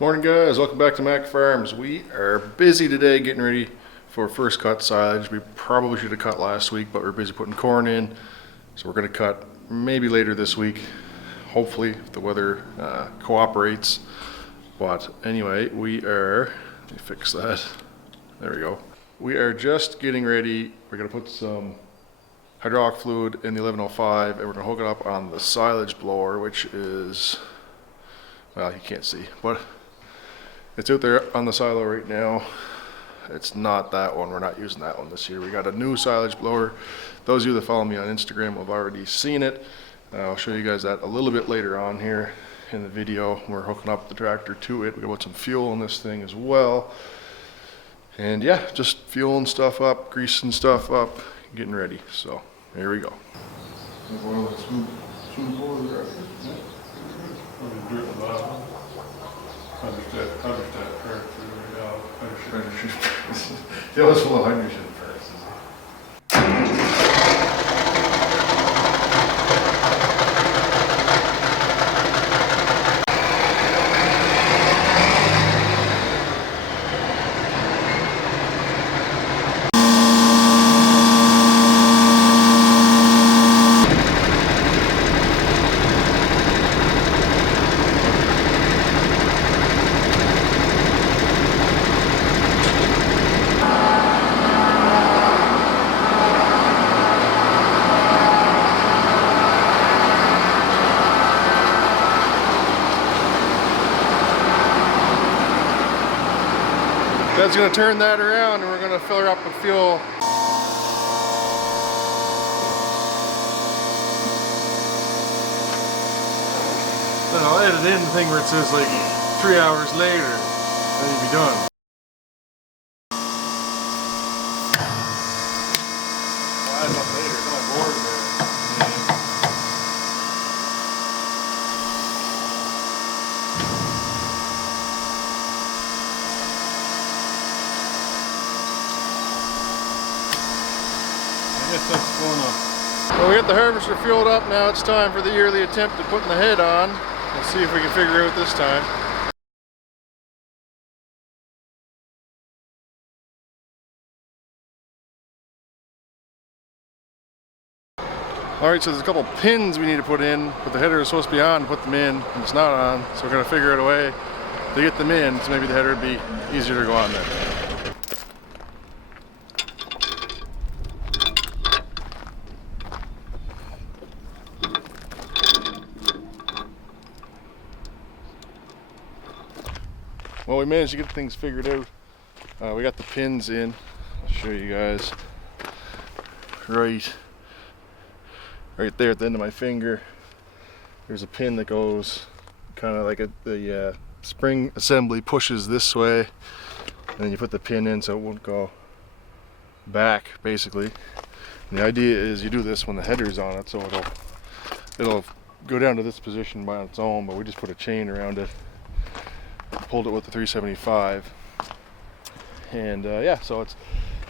Morning guys, welcome back to Mac Farms. We are busy today getting ready for first cut silage. We probably should have cut last week, but we're busy putting corn in. So we're going to cut maybe later this week, hopefully if the weather cooperates. But anyway, let me fix that. There we go. We are just getting ready. We're going to put some hydraulic fluid in the 1105 and we're going to hook it up on the silage blower, which is, well, you can't see, but it's out there on the silo right now. It's not that one. We're not using that one this year. We got a new silage blower. Those of you that follow me on Instagram have already seen it. I'll show you guys that a little bit later on here in the video. We're hooking up the tractor to it. We got some fuel in this thing as well. And yeah, just fueling stuff up, greasing stuff up, getting ready. So here we go. It was full of hydrogen first. Dad's gonna turn that around and we're gonna fill her up with fuel. Then I'll edit in the thing where it says like 3 hours later, then you'll be done. Well, up later, it's on board there. Well, we got the harvester fueled up now. It's time for the yearly attempt at putting the head on. Let's see if we can figure it out this time. Alright, so there's a couple pins we need to put in, but the header is supposed to be on to put them in, and it's not on, so we're going to figure out a way to get them in, so maybe the header would be easier to go on there. Well, we managed to get things figured out. We got the pins in. I'll show you guys. Right there at the end of my finger, there's a pin that goes kind of like the spring assembly pushes this way, and then you put the pin in so it won't go back, basically. And the idea is you do this when the header's on it, so it'll go down to this position by its own, but we just put a chain around it. Pulled it with the 375, and yeah, so it's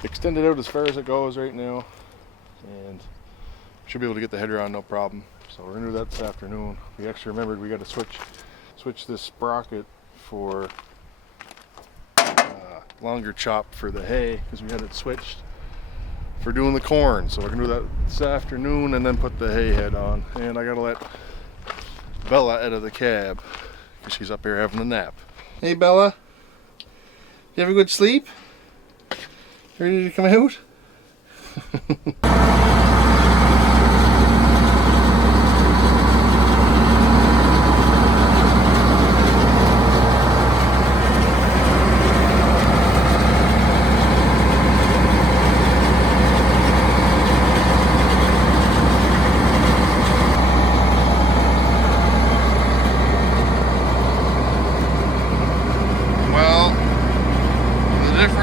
extended out as far as it goes right now, and should be able to get the header on no problem. So we're gonna do that this afternoon. We actually remembered we got to switch this sprocket for longer chop for the hay, because we had it switched for doing the corn. So we're gonna do that this afternoon and then put the hay head on. And I gotta let Bella out of the cab because she's up here having a nap. Hey Bella, you have a good sleep? Ready to come out?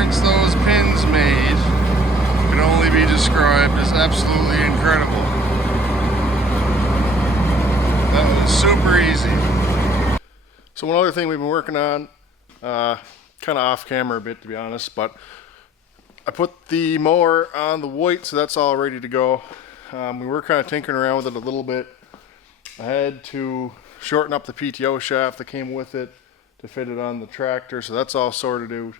Those pins made can only be described as absolutely incredible. That was super easy. So one other thing we've been working on, kind of off camera a bit to be honest, but I put the mower on the white, so that's all ready to go. We were kind of tinkering around with it a little bit. I had to shorten up the PTO shaft that came with it to fit it on the tractor, so that's all sorted out.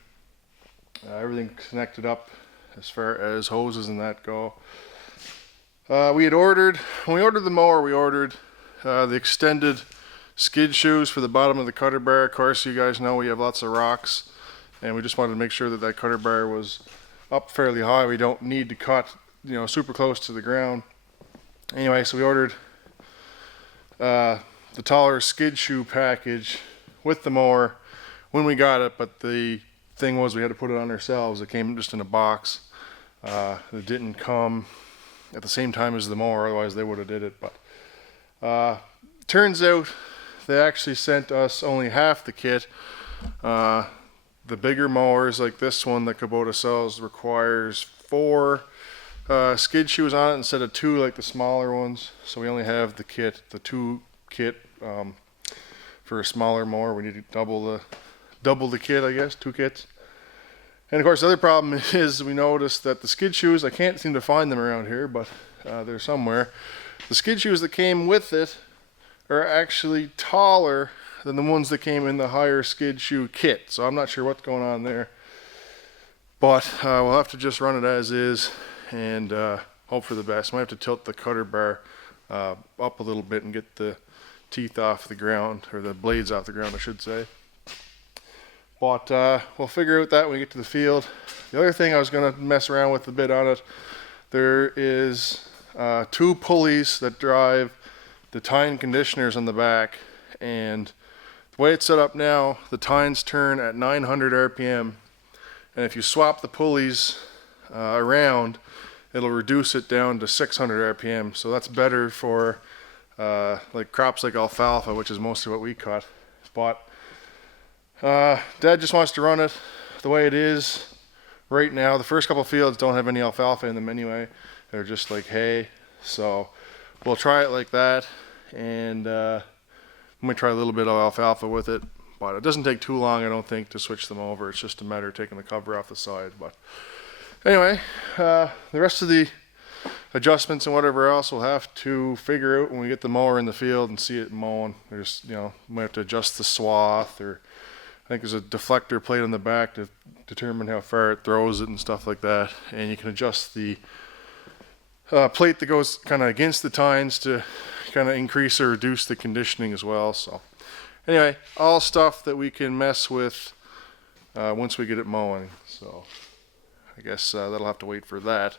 Everything's connected up as far as hoses and that go. When we ordered the mower, we ordered the extended skid shoes for the bottom of the cutter bar. Of course, you guys know we have lots of rocks, and we just wanted to make sure that that cutter bar was up fairly high. We don't need to cut, super close to the ground. Anyway, so we ordered the taller skid shoe package with the mower when we got it, but the thing was we had to put it on ourselves. It came just in a box. It didn't come at the same time as the mower, otherwise they would have did it. But turns out they actually sent us only half the kit. The bigger mowers like this one that Kubota sells requires 4 skid shoes on it instead of 2 like the smaller ones. So we only have the 2 kit for a smaller mower. We need to double the kit, I guess, 2 kits. And of course, the other problem is we noticed that the skid shoes, I can't seem to find them around here, but they're somewhere. The skid shoes that came with it are actually taller than the ones that came in the higher skid shoe kit. So I'm not sure what's going on there. But we'll have to just run it as is and hope for the best. Might have to tilt the cutter bar up a little bit and get the teeth off the ground, or the blades off the ground, I should say. But we'll figure out that when we get to the field. The other thing I was going to mess around with a bit on it, there is 2 pulleys that drive the tine conditioners on the back, and the way it's set up now, the tines turn at 900 RPM, and if you swap the pulleys around, it'll reduce it down to 600 RPM. So that's better for like crops like alfalfa, which is mostly what we cut. But Dad just wants to run it the way it is right now. The first couple fields don't have any alfalfa in them anyway. They're just like hay. So we'll try it like that, and we might try a little bit of alfalfa with it. But it doesn't take too long, I don't think, to switch them over. It's just a matter of taking the cover off the side. But anyway, the rest of the adjustments and whatever else we'll have to figure out when we get the mower in the field and see it mowing. There's, might have to adjust the swath, or I think there's a deflector plate on the back to determine how far it throws it and stuff like that. And you can adjust the plate that goes kind of against the tines to kind of increase or reduce the conditioning as well. So anyway, all stuff that we can mess with once we get it mowing. So I guess that'll have to wait for that.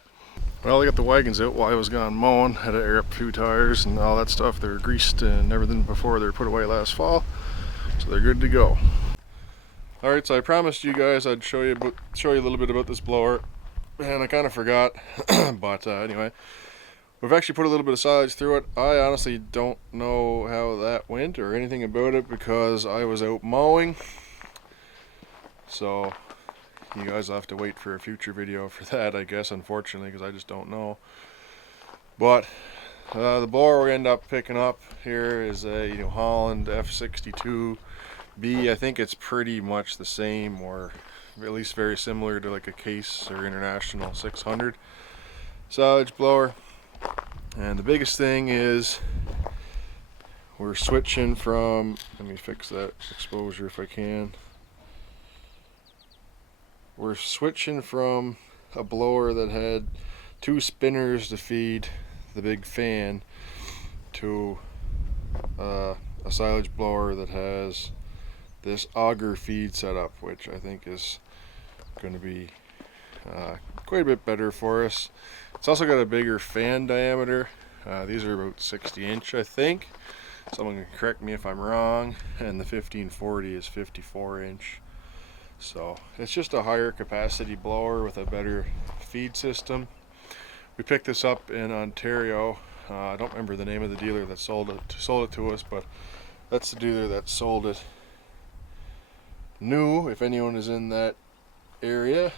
Well, I got the wagons out while I was gone mowing. Had to air up a few tires and all that stuff. They were greased and everything before they were put away last fall, so they're good to go. Alright, so I promised you guys I'd show you a little bit about this blower, and I kind of forgot. But anyway, we've actually put a little bit of silage through it. I honestly don't know how that went or anything about it because I was out mowing. So you guys will have to wait for a future video for that, I guess, unfortunately, because I just don't know. But the blower we end up picking up here is a Holland F62B. I think it's pretty much the same, or at least very similar to like a Case or International 600 silage blower. And the biggest thing is we're switching from, let me fix that exposure if I can. We're switching from a blower that had 2 spinners to feed the big fan to a silage blower that has this auger feed setup, which I think is going to be quite a bit better for us. It's also got a bigger fan diameter. These are about 60 inch, I think. Someone can correct me if I'm wrong. And the 1540 is 54 inch. So it's just a higher capacity blower with a better feed system. We picked this up in Ontario. I don't remember the name of the dealer that sold it to us, but that's the dealer that sold it new. If anyone is in that area,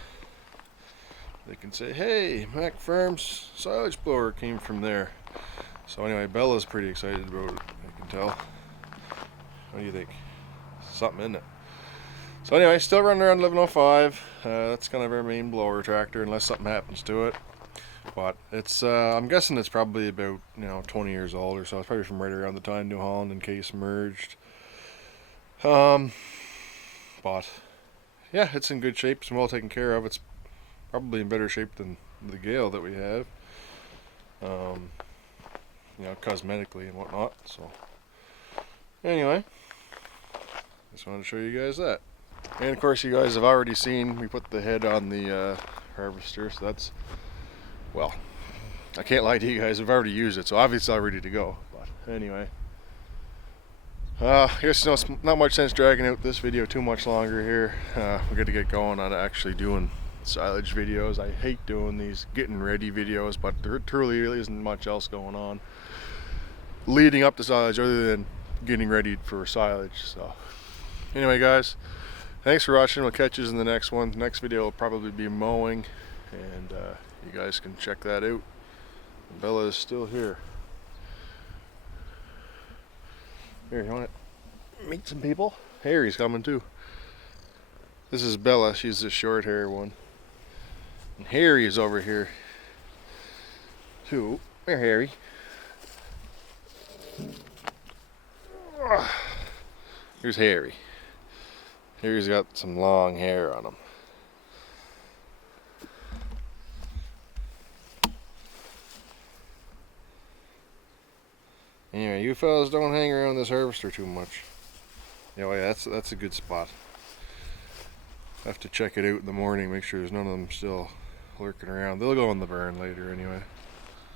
they can say, hey, Mac Farms silage blower came from there. So anyway, Bella's pretty excited about it, I can tell. What do you think? Something in it. So anyway, still running around 1105. That's kind of our main blower tractor unless something happens to it. But it's I'm guessing it's probably about 20 years old or so. It's probably from right around the time New Holland and Case merged. But yeah, it's in good shape. It's well taken care of. It's probably in better shape than the Gale that we have. You know, cosmetically and whatnot. So anyway, just wanted to show you guys that. And of course, you guys have already seen we put the head on the harvester, so that's, well, I can't lie to you guys, I've already used it, so obviously it's all ready to go. But anyway, I guess it's not much sense dragging out this video too much longer here. We got to get going on actually doing silage videos. I hate doing these getting ready videos, but there truly isn't much else going on leading up to silage other than getting ready for silage. So anyway, guys, thanks for watching. We'll catch you in the next one. The next video will probably be mowing, and you guys can check that out. Bella is still here. Here, you want to meet some people? Harry's coming too. This is Bella. She's the short hair one. And Harry is over here too. Where, Harry? Here's Harry. Harry's got some long hair on him. Anyway, you fellas don't hang around this harvester too much. Anyway, that's a good spot. Have to check it out in the morning, make sure there's none of them still lurking around. They'll go in the barn later anyway.